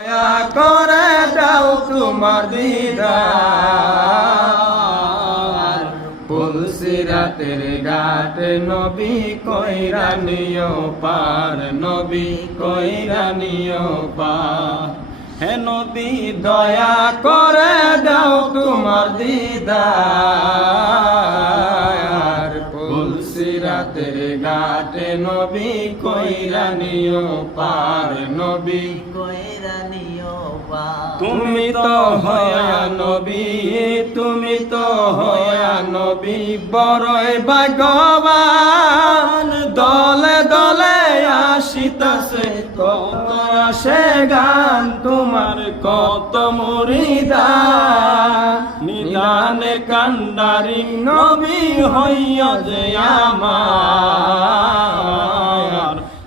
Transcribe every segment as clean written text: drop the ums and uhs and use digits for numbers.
দয়া করে দাও তোমার দিদার, পুলসিরাতের ঘাট নবী কইরা নিও পার, নবী কইরা নিও পার। হে নবী দয়া করে দাও তোমার দিদার, পুলসিরাতের ঘাট নবী কইরা নিও পার, নবী কইরা নিও পার। তুমি তো হয়া নবী, তুমি তো হয়া নবী বড়ই ভাগ্যবান। দলে দলে আসিতাছে কত আসে গান, তোমার কত মুরিদান। নিদানে কান্ডারি নবী হইয়া যে আমার,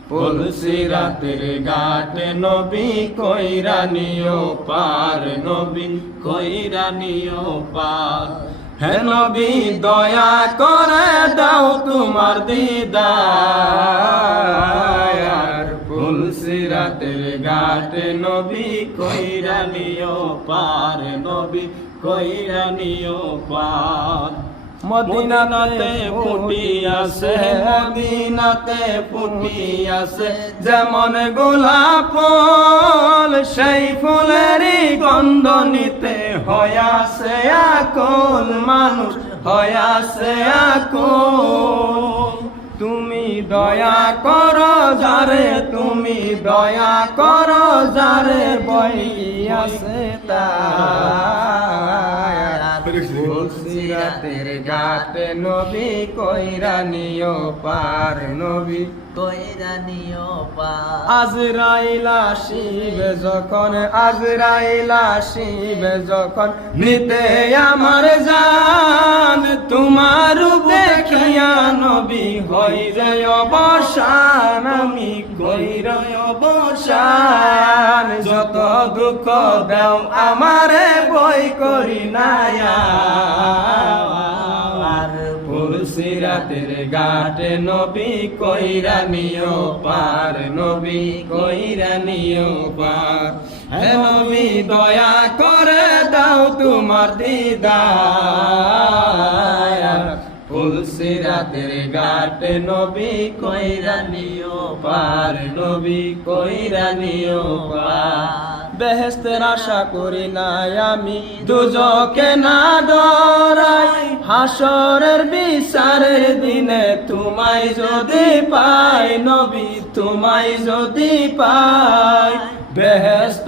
পুলসিরাতের ঘাট নবী কইরা নিও পার, নবী কইরা নিও পার। হে নবী দয়া করে দাও তোমার দিদার, পুলসিরাতের ঘাট নবী কইরা নিও পার, নবী কইরা নিও পার। মদিনাতে ফুটিয়াছে, মদিনাতে ফুটিয়াছে যেমন গোলাপ ফুল, সেই ফুলেরই গন্ধ নিতে হয়াছে আকুল, মানুষ হয়াছে আকুল। তুমি দয়া করো যারে, তুমি দয়া করো যারে বইয়াছে তার। পুলসিরাতের ঘাট নবী কইরা নিও পার, নবী কইরা নিও পার। আজরাইল আসিবে যখন, আজরাইল আসিবে যখন নিতে আমার জান, তোমার দেখিয়া নবী হইরে অবসান, আমি কইরে অবসান। যত দুঃখ দাও আমারে বই করি না আর, পুলসিরাতের ঘাট নবী কইরা নিও পার, নবী কইরা নিও পার। হে নবী দয়া করে দাও তোমার দিদার, পুলসিরাতের ঘাট নবী কইরা নিও পার, নবী কইরা নিও পার। বেহেশতের আশা করি নাই আমি, দুজকে না ডরাই, হাসরের বিচারের দিনে তোমায় যদি পাই, নবী তোমায় যদি পাই। বেহেশত